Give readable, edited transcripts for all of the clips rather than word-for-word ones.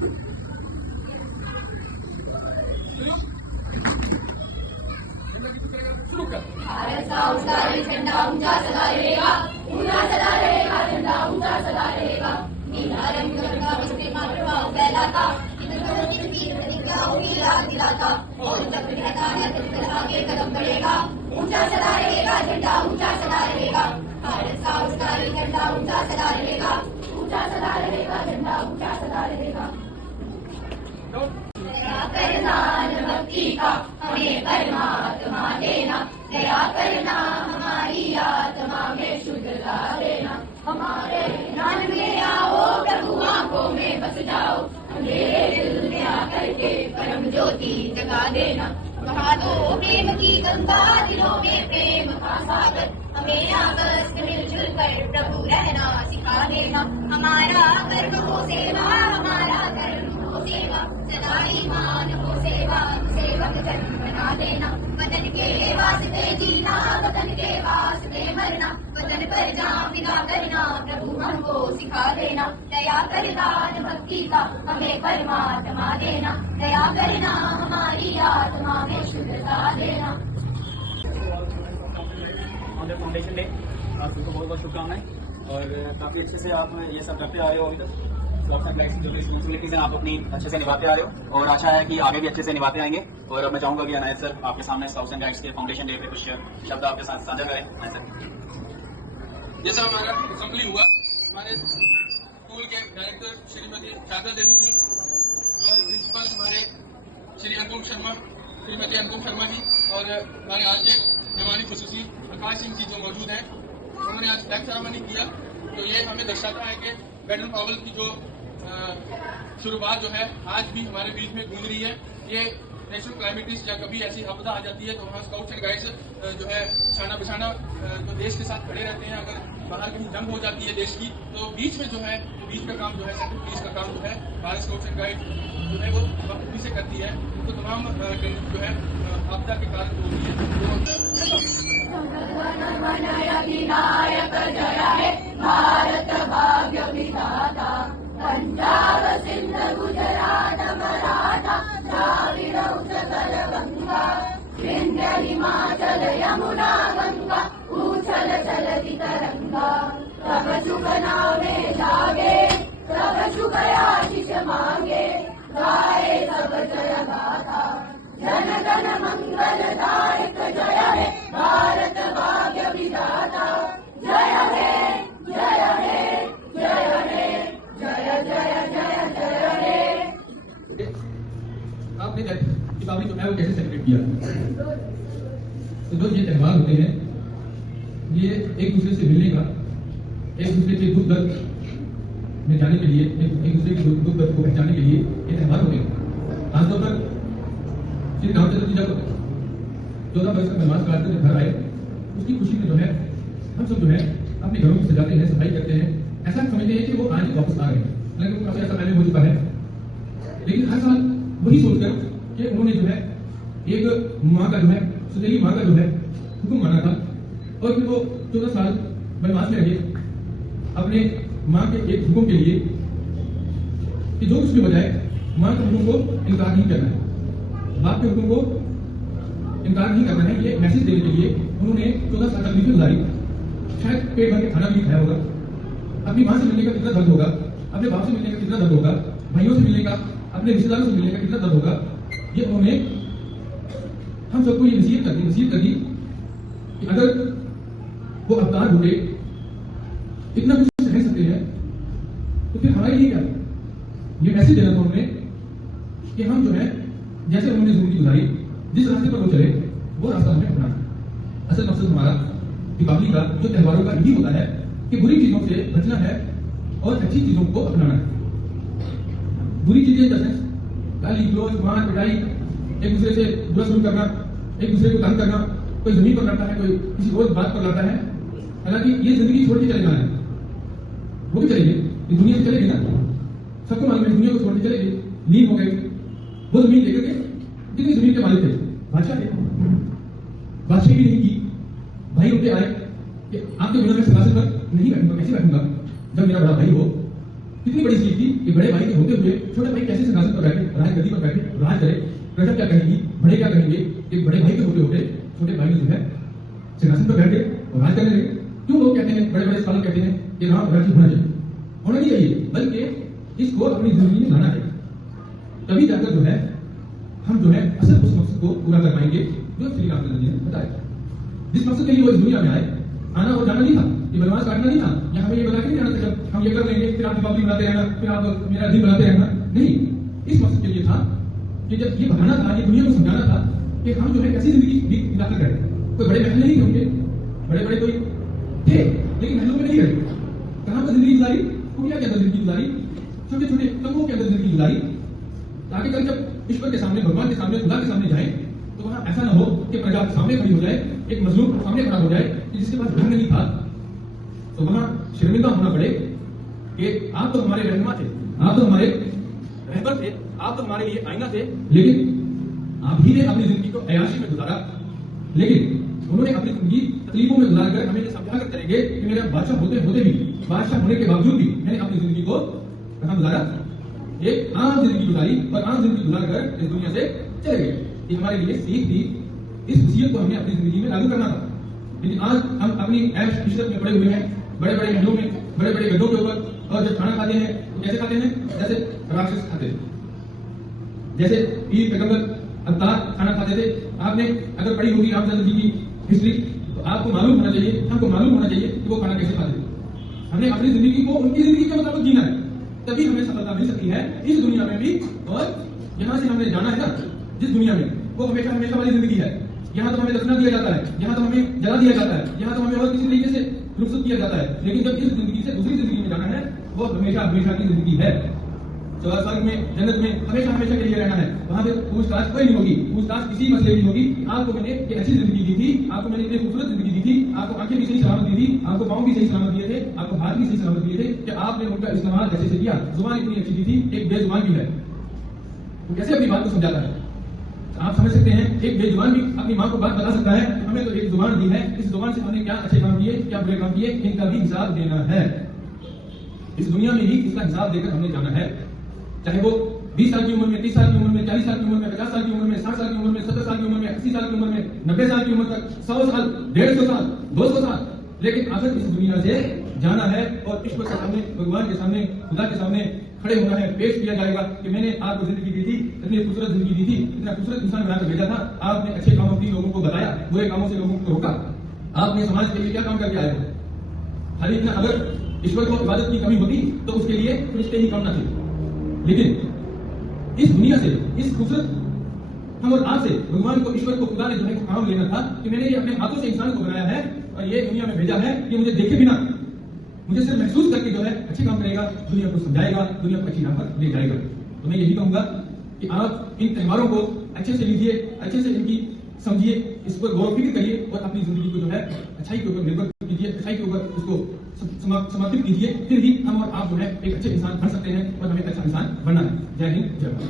भारत का उत्साही झंडा ऊंचा सदा रहेगा, ऊंचा सदा रहेगा, झंडा ऊंचा सदा रहेगा। नीला रंग का उसके मातृभाव फैलाता, दिलाता और तब रहता है आगे कदम बढ़ेगा। ऊंचा सदा रहेगा, झंडा ऊंचा सदा रहेगा। भारत का उत्साही झंडा ऊंचा सदा रहेगा, ऊंचा सदा रहेगा, झंडा ऊंचा सदा रहेगा। दया करना भक्ति का हमें परमात्मा देना, दया करना हमारी आत्मा में शुद्धता देना। हमारे ध्यान में आओ प्रभु, आंखों में बस जाओ, अंधेरे दिल में आकर के परम ज्योति जगा देना। बहा दो प्रेम की गंगा, दिलों में प्रेम का सागर, हमें आपस में मिलजुल कर प्रभु रहना सिखा देना। हमारा कर्म हो सेवा, हमारा कर्म हो सेवा, सदा ईमान हो सेवा, सेवक जन बना देना। वतन के वास्ते जीना, वतन के वास्ते मरना, वतन पर जान विदा करना प्रभु हमको सिखा देना। दया करना भक्ति का हमें परमात्मा देना, दया करना हमारी आत्मा में शुद्धता देना। फाउंडेशन डे आप सबको बहुत बहुत शुभकामनाएं और काफ़ी अच्छे से आप ये सब करते आ रहे हो अभी तक। स्काउट्स एंड गाइड्स की जो भी रिस्पॉन्सिबिलिटीज हैं आप अपनी अच्छे से निभाते आ रहे हो और आशा है कि आगे भी अच्छे से निभाते आएंगे। और अब मैं चाहूंगा कि अनायत सर आपके सामने स्काउट्स एंड गाइड्स के फाउंडेशन डे पे कुछ शब्द आपके साथ साझा करें। अनायत सर। जैसा हमारा असेंबली हुआ, हमारे स्कूल के डायरेक्टर श्रीमती शारदा देवी जी और प्रिंसिपल हमारे श्री अनुपम शर्मा, श्रीमती अनुपम शर्मा जी और हमारे आज के मेहमानी खुसूसी आकाश सिंह जी जो मौजूद हैं, उन्होंने आज फ्लैग सेरेमनी किया। तो ये हमें दर्शाता है कि बैटल पावल की जो शुरुआत जो है आज भी हमारे बीच में गूंज रही है। ये नेशनल क्लाइमेटिस या कभी ऐसी आपदा आ जाती है तो वहाँ स्काउट्स एंड गाइड्स जो है छाना बिछाना तो देश के साथ खड़े रहते हैं। अगर बाहर कहीं जंग हो जाती है देश की तो बीच में जो है बीच का काम जो है सेक्टर पीस का काम जो है भारत स्काउट्स एंड गाइड जो है वो बखूबी से करती है। तो तमाम जो है आपदा के कारण जो होती है भारत भाग्य विधाता, पंजाब सिंध गुजरात मराठा द्राविड़ उत्कल गंगा, विंध्य हिमाचल यमुना गंगा, उछल चलती तरंगा। तब शुभ नामे जागे, तब शुभ आशीष मांगे, गाए सब जय गाथा, जन गण मंगलदायक जय है भारत भाग्य विधाता। जय है, जय है, जय है, जय जय जय जय है। आपने दीपावली जो है वो कैसे सेलिब्रेट किया? तो जो ये त्योहार होते हैं ये एक दूसरे से मिलने का, एक दूसरे के दुख दर्द में जाने के लिए, एक दूसरे के दुख दर्द को पहचानने के लिए ये त्योहार होते हैं। आमतौर पर श्री रामचंद्र जी जब 14 वर्ष का वनवास काट कर घर आए, उसकी खुशी में जो है हम सब जो है अपने घरों को सजाते हैं, सफाई करते हैं, ऐसा समझते हैं कि वो आज वापस आ गए। हालांकि वो काफी ऐसा पहले हो चुका है, लेकिन हर साल वही सोचकर कि उन्होंने जो है एक माँ का जो है सुनेली माँ का जो है हुक्म माना था और फिर वो 14 साल वनवास में रहे अपने माँ के एक हुक्म के लिए कि जो कुछ भी हो जाए माँ के हुक्म को इनकार नहीं करना है, बाप के हुक्म को इनकार नहीं करना है। ये मैसेज देने के लिए उन्होंने 14 साल तकलीफें गुजारी, शायद पेट भर के खाना भी खाया होगा, अपनी माँ से मिलने का कितना दर्द होगा, अपने बाप से मिलने का कितना दर्द होगा, भाइयों से मिलने का, अपने रिश्तेदारों से मिलने का कितना दर्द होगा। ये उन्होंने हम सबको ये नसीहत कर दी कि अगर वो अवतार होते इतना कुछ सह सकते हैं तो फिर हमारे लिए क्या? ये मैसेज देना था उन्होंने कि हम जो है जैसे उन्होंने जिंदगी गुजारी, जिस रास्ते पर वो चले वो रास्ता हमें अपनाना। असल मकसद हमारा दीपावली का जो त्योहारों का यही होता है कि बुरी चीजों से बचना है और अच्छी चीजों को अपनाना है। बुरी चीजें जैसे गाली गलौज मार पिटाई, एक दूसरे से बुरा सलूक करना, एक दूसरे को तंग करना, कोई जमीन पर लाता है, कोई किसी और बात पर लाता है। हालांकि ये जिंदगी छोड़ के चले जाना है, वो भी चलेगी, ये दुनिया से चलेगी ना, सबको मालूम है दुनिया को छोड़ के चलेगी। लीन हो गए वो जमीन लेकर के, कितनी जमीन के मालिक थे? बादशाह थे, बादशाह भी नहीं की। भाई उनके आए कि आपके बिना मैं सिंहासन पर नहीं बैठूंगा, कैसे बैठूंगा जब मेरा बड़ा भाई हो। कितनी बड़ी चीज थी कि बड़े भाई के होते हुए छोटे भाई कैसे सिंहासन पर बैठे, राजगद्दी पर बैठे, राज करे, प्रजा क्या कहेगी, बड़े क्या कहेंगे कि बड़े भाई के होते होते छोटे भाई जो है सिंहासन पर बैठ गए और राज करने लगे। क्यों लोग कहते हैं, बड़े बड़े स्कॉलर कहते हैं कि राम राज्य होना नहीं चाहिए, बल्कि इसको अपनी जिंदगी में लाना है। तभी जाकर जो है हम जो है असल उस मकसद को पूरा कर पाएंगे जो श्री रामचंद्र जी ने बताया। जिस मकसद के लिए वो इस दुनिया में आए, आना और जाना नहीं था, ये बनवास काटना नहीं था, या हमें ये बता के नहीं आना था जब हम ये कर लेंगे फिर आप दीपावली मनाते रहना, फिर आप मेरा दिन मनाते रहना। नहीं, इस मकसद के लिए था कि जब ये बताना था, ये दुनिया को समझाना था कि हम जो है कैसी जिंदगी बिताकर करें। कोई बड़े महल नहीं थे उनके, बड़े बड़े कोई थे लेकिन महलों में नहीं रहे। कहां पर जिंदगी गुजारी, कुटिया के अंदर जिंदगी गुजारी, छोटे छोटे तंबुओं के अंदर जिंदगी गुजारी, ताकि कल जब ईश्वर के सामने, भगवान के सामने, खुदा के सामने जाए तो वहां ऐसा ना हो कि प्रजा सामने खड़ी हो जाए, एक मजलूम सामने खड़ा हो जाए कि जिसके पास घर नहीं था, तो वहां शर्मिंदा होना पड़े कि आप तो हमारे रहनुमा थे, आप तो हमारे रहबर थे, आप तो हमारे लिए आईना थे, लेकिन आप ही ने अपनी जिंदगी को अयाशी में गुजारा। लेकिन उन्होंने अपनी जिंदगी तकलीफों में गुजार कर हमें समझा कर करेंगे कि मेरा बादशाह होते होते भी, बादशाह होने के बावजूद भी मैंने अपनी जिंदगी को कहां गुजारा, एक आम जिंदगी गुजारी और आम जिंदगी गुजार कर इस दुनिया से चले गए। ये हमारे लिए सीख थी, इस वसीयत को हमें अपनी जिंदगी में लागू करना था। लेकिन आज हम अपनी ऐश इश्रत में पड़े हुए हैं, बड़े बड़े महलों में, बड़े बड़े गड्ढों के ऊपर, और जब खाना खाते हैं तो कैसे खाते हैं, जैसे राक्षस खाते हैं। जैसे पीर पैगंबर अवतार खाना खाते थे। आपने अगर पढ़ी होगी रामचंद्र जी की हिस्ट्री तो आपको मालूम होना चाहिए, हमको मालूम होना चाहिए कि वो खाना कैसे खाते थे। हमने अपनी जिंदगी को उनकी जिंदगी के मुताबिक जीना है, तभी हमें सफलता मिल सकती है इस दुनिया में भी, और यहाँ से हमने जाना है ना जिस दुनिया में, वो हमेशा हमेशा वाली जिंदगी है। यहाँ तो हमें दफना दिया जाता है, यहाँ तो हमें जला दिया जाता है, यहाँ तो हमें और किसी तरीके से रुखसत किया जाता है। लेकिन जब इस जिंदगी से दूसरी जिंदगी में जाना है, वो हमेशा हमेशा की जिंदगी है। तो स्वर्ग में, जन्नत में हमेशा हमेशा के लिए रहना है। वहां पे पूछताछ कोई नहीं होगी, पूछताछ किसी मसले की होगी। आपको मैंने एक अच्छी जिंदगी दी थी, आपको मैंने इतनी खूबसूरत जिंदगी दी थी, आपको आंखें भी सही सलामत दी थी, आपको पाँव भी सही सलामत दिए थे, आपको हाथ भी सही सलामत दिए थे, कि आपने उनका इस्तेमाल कैसे से किया। जुबान इतनी अच्छी दी थी, एक बेजुबान भी है, वो कैसे अपनी बात को समझाता है। आप समझ सकते हैं, एक बेजुबान भी अपनी माँ को बात बता सकता है। हमें तो एक जुबान दी है, इस जुबान से हमने क्या अच्छे काम किए, क्या बुरे काम किए, इनका भी हिसाब देना है। इस दुनिया में ही इसका हिसाब देकर हमने जाना है। चाहे वो 20 साल की उम्र में, 30 साल की उम्र में, 40 साल की उम्र में, 50 साल की उम्र में, 60 साल की उम्र में, 70 साल की उम्र में, 80 साल की उम्र में, 90 साल की उम्र तक, 100 साल, 150 साल, 200 साल, लेकिन आखिर इस दुनिया से जाना है और ईश्वर के सामने, भगवान के सामने, खुदा के सामने खड़े होना है। पेश किया जाएगा कि मैंने आपको जिंदगी दी थी, इतनी खूबसूरत जिंदगी दी थी, इतना खूबसूरत इंसान बनाकर भेजा था, आपने अच्छे कामों की लोगों को बताया, बुरे कामों से लोगों को रोका, आपने समाज के लिए क्या काम करके आए हो। खाली इतना अगर ईश्वर को इबादत की कमी होती तो उसके लिए रिश्ते ही कम न थे। लेकिन इस दुनिया से, इस खूबसूरत हम और आज से भगवान को, ईश्वर को, खुदा ने जो है काम लेना था कि मैंने ये अपने हाथों से इंसान को बनाया है और ये दुनिया में भेजा है कि मुझे देखे बिना, मुझे सिर्फ महसूस करके जो है अच्छे काम करेगा, दुनिया को समझाएगा, दुनिया को अच्छी राह पर ले जाएगा। तो मैं यही कहूंगा कि आप इन त्योहारों को अच्छे से लीजिए, अच्छे से इनकी समझिए, इस पर गौर फिक्र करिए और अपनी जिंदगी को जो है अच्छाई के ऊपर निर्भर कीजिए, अच्छाई के ऊपर उसको समर्पित कीजिए। फिर ही हम और आप जो है एक अच्छे इंसान बन सकते हैं और हमें अच्छा इंसान बनना है। जय हिंद, जय Bharat.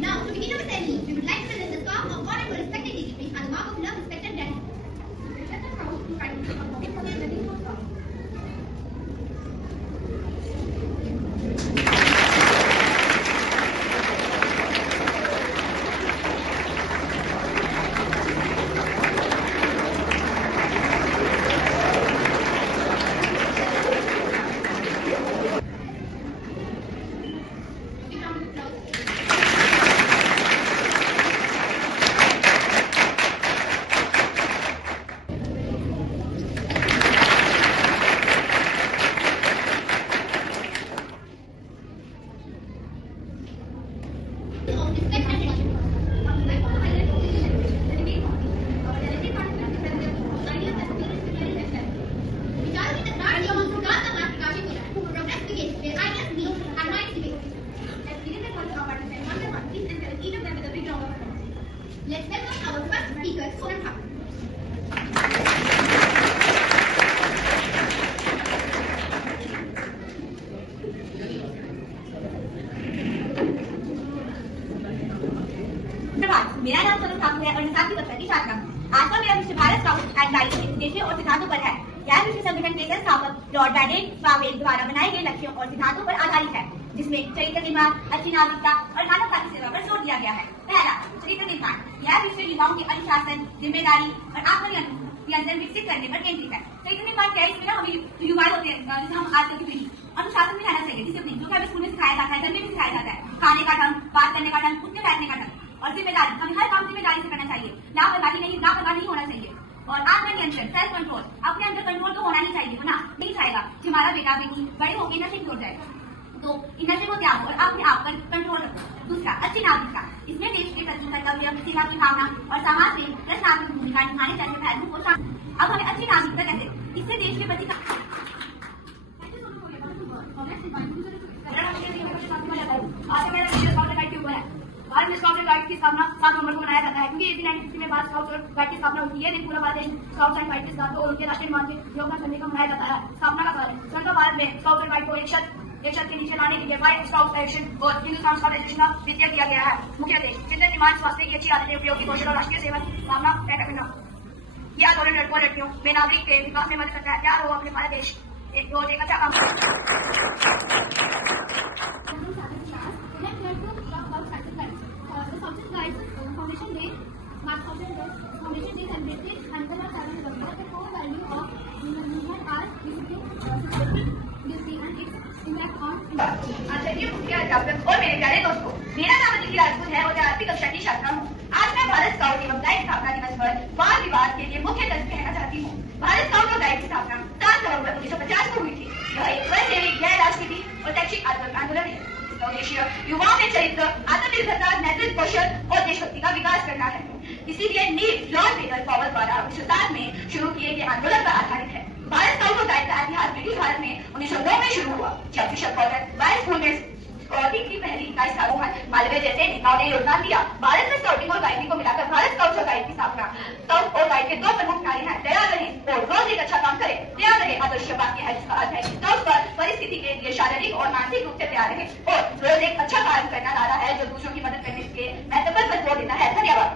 Now, to begin our ceremony, we would like to present the song of honor to respected dignitaries and the mark of love, respect and gratitude. Let's welcome our first speaker, Sonam Thakur. मेरा नाम सोनम ठाकुर है और मैं 7वीं कक्षा की छात्रा हूँ। आज का मेरा विषय भारत स्काउट एंड गाइड्स के उद्देश्यों और सिद्धांतों पर है। यह विषय संगठन के संस्थापक लॉर्ड बैडेन द्वारा बनाए गए लक्ष्यों और सिद्धांतों पर आधारित है, जिसमें चरित्र निर्माण, अच्छी नागरिकता और मानवता की सेवा पर जोर दिया गया है। पहला, चरित्र निर्माण। यह विषय युवाओं के अनुशासन, जिम्मेदारी और आत्मनियंत्रण विकसित करने पर केंद्रित है। चरित्र निर्माण क्या है? इसमें ना हमें युवा होते हैं, जैसे हम आजकल की पीढ़ी, अनुशासन में रहना चाहिए, डिसिप्लिन, जो कि हमें स्कूल में सिखाया जाता है, घर में भी सिखाया जाता है। खाने का ढंग, बात करने का ढंग, उठने बैठने का ढंग और जिम्मेदारी। हमें हर काम जिम्मेदारी से करना चाहिए, लापरवाही नहीं होना चाहिए। और आत्मनियंत्रण, सेल्फ कंट्रोल, अपने अंदर कंट्रोल तो होना ही चाहिए, वरना नहीं चाहेगा कि हमारा बेटा बेटी बड़े होकर नशे की ओर जाए, तो इन नशे को त्यागो और अपने आप पर कंट्रोल रखो। दूसरा, अच्छी नागरिकता। इसमें देश के प्रति कर्तव्य, सेवा की भावना और समाज में रचनात्मक भूमिका निभाने जैसे पहलुओं को शामिल। अब हमें अच्छी नागरिकता कैसे? इससे देश के प्रति भारत में स्काउट्स एंड गाइड्स की स्थापना 7 नवंबर को मनाया जाता है, क्योंकि इस दिन 1960 में भारत स्काउट्स और गाइड की स्थापना हुई है। दिन पूरा भारत स्काउट्स एंड गाइड के साथ और उनके राष्ट्रीय निर्माण में योगदान करने का मनाया जाता है। स्थापना का कारण, स्वतंत्र भारत में स्काउट्स एंड गाइड को एक छत के नीचे लाने के लिए वाइट स्काउट एक्शन और हिंदुस्तान स्काउट एसोसिएशन का वित्तीय किया गया है। मुख्य उद्देश्य चिंतन निर्माण, स्वास्थ्य की अच्छी आदतें, उपयोगी कौशल और राष्ट्रीय सेवा की भावना पैदा करना। यह आंदोलन लड़कों लड़कियों में नागरिक के विकास में मदद करता है। प्यार हो अपने भारत देश रोज एक अच्छा काम और मेरे प्यारे दोस्तों, मेरा नाम अदिति राजपूत है और मैं 8वीं कक्षा की छात्रा हूँ। आज मैं भारत स्काउट एवं गाइड स्थापना दिवस पर वाद विवाद के लिए मुख्य तथ्य कहना चाहती हूँ। भारत स्काउट और गाइड की स्थापना 7 नवंबर 1950 को हुई थी। यह एक स्वयंसेवी, गैर राजनीति और शैक्षिक आंदोलन है। इसका उद्देश्य युवाओं में चरित्र, आत्मनिर्भरता, नेतृत्व कौशल और देशभक्ति का विकास करना है। इसीलिए नीव लॉर्ड बेडन पावर द्वारा 1907 में शुरू किए गए आंदोलन पर आधारित है। भारत स्काउट और गाइड का इतिहास ब्रिटिश भारत में 1909 में शुरू हुआ, जब बिशप कॉटन बाय स्कूल में स्काउटिंग की पहली इकाई स्थापना मालवीय जैसे नेताओं ने योगदान दिया। भारत में स्काउटिंग और गाइडिंग को मिलाकर भारत स्काउट और गाइड की स्थापना। स्काउट और गाइड के 2 प्रमुख नारे हैं, तैयार रहें और रोज एक अच्छा काम करें। तैयार रहें आदर्श वाक्य है, जिसका अर्थ है स्काउट पर परिस्थिति के लिए शारीरिक और मानसिक रूप से तैयार रहें। और रोज एक अच्छा कार्य करना नारा है, जो दूसरों की मदद करने के महत्व पर जोर देता है। धन्यवाद।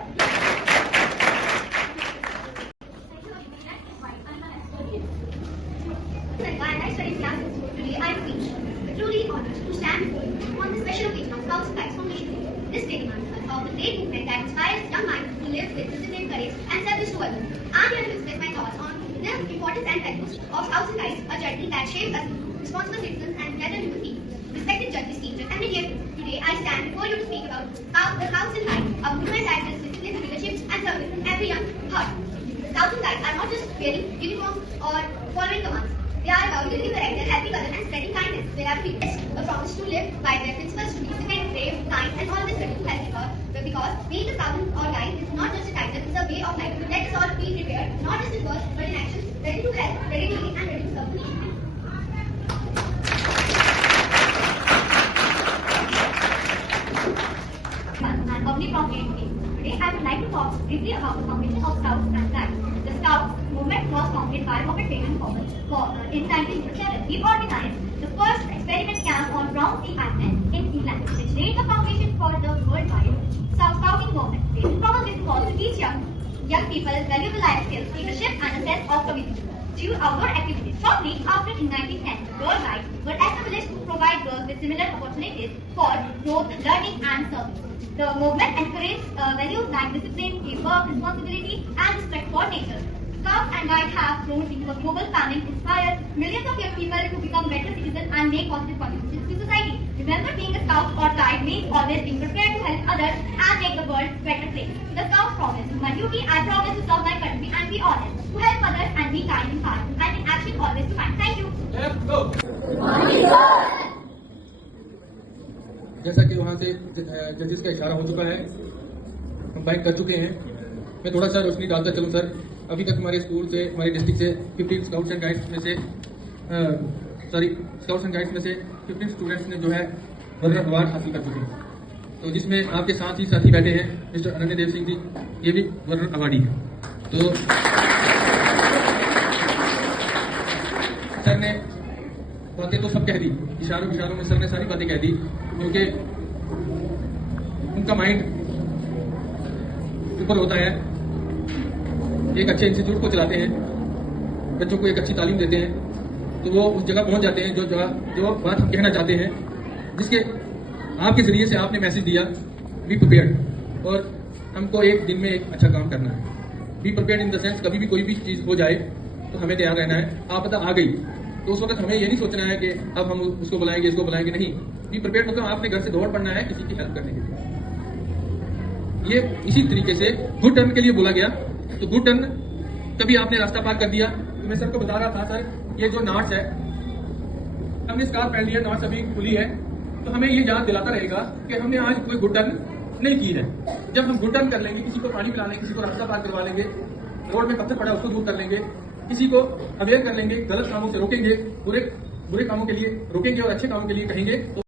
Truly honored to stand before you on this special occasion of Scouts and Guides Foundation Day. This day reminds of the great movement that inspires young minds to live with discipline, courage, and service to others. I am here to express my thoughts on the importance and values of Scouts and Guides, a journey that shapes us into responsible citizens and better human beings. Respected judges, teachers, and media, today I stand before you to speak about the Scouts and Guides, a movement that builds discipline, leadership, and service in every young heart. The Scouts and Guides are not just wearing uniforms or following commands. They are about building character, helping others, and spreading kindness wherever we go. A promise to live by their principles, to be disciplined, brave, kind, and always ready to help because being a scout or guide is not just a title, it's a way of life. Let us all be prepared, not just in words, but in action, ready to help, ready to lead, and ready to serve the nation. And public property. Today I would like to talk briefly about the foundation of Scouts and Guides. The Scouts movement was founded by Robert Baden Powell in 1907. He organized the first experiment camp on Brownsea Island in England, which laid the foundation for the worldwide scouting movement. Baden Powell vision was to teach young people valuable life skills, leadership, and a sense of community through outdoor activities. Shortly after, in 1910, Girl Guides were established to provide girls with similar opportunities for growth, learning, and service. The movement encouraged values like discipline, teamwork, responsibility, and respect for nature. Scouts and Guides have grown into a global family, inspired millions of young people to become better citizens and make positive contributions to society. Remember, being a Scout or Guide means always being prepared to help others and make the world a better place. The Scouts promise, my duty, I promise to serve my country and be honest, to help others and be kind in heart, and in action always to find. Thank you. जैसा कि वहाँ से जजेस का इशारा हो चुका है, हम बाइक कर चुके हैं। मैं थोड़ा सा रोशनी डालता चलूँ सर। अभी तक हमारे स्कूल से, हमारे डिस्ट्रिक्ट से 15 स्काउट्स एंड गाइड्स में से स्काउट्स एंड गाइड्स में से 15 स्टूडेंट्स ने जो है वर्नर अवार्ड हासिल कर चुके हैं। तो जिसमें आपके साथ ही साथी बैठे हैं मिस्टर अनन्य देव सिंह जी, ये भी वर्नर अवार्डी है। तो सर ने बातें तो सब कह दी, इशारों में सर ने सारी बातें कह दी, क्योंकि उनका माइंड ऊपर होता है, एक अच्छे इंस्टीट्यूट को चलाते हैं, बच्चों को एक अच्छी तालीम देते हैं, तो वो उस जगह पहुंच जाते हैं जो बात हम कहना चाहते हैं, जिसके आपके जरिए से आपने मैसेज दिया, बी प्रिपेयर्ड। और हमको एक दिन में एक अच्छा काम करना है। Be prepared in the sense कभी भी कोई भी चीज हो जाए तो हमें तैयार रहना है। आपदा आ गई तो उस वक्त हमें ये नहीं सोचना है कि अब हम उसको बुलाएंगे इसको बुलाएंगे, नहीं। बी प्रिपेयर्ड मतलब आपने घर से दौड़ पड़ना है किसी की हेल्प करने के लिए। ये इसी तरीके से गुड टर्न के लिए बोला गया। तो गुड टर्न कभी आपने रास्ता पार कर दिया, तो मैं सर को बता रहा था, सर ये जो नाट्स है, हमने स्कार्फ पहन लिया, नाट्स अभी खुली है, तो हमें ये याद दिलाता रहेगा कि हमने आज कोई गुड टर्न नहीं की है। जब हम गुड टर्न कर लेंगे, किसी को पानी पिला लेंगे, किसी को रास्ता पार करवा लेंगे, रोड में पत्थर पड़ा उसको दूर कर लेंगे, किसी को अवेयर कर लेंगे, गलत कामों से रोकेंगे, बुरे कामों के लिए रोकेंगे और अच्छे कामों के लिए कहेंगे, तो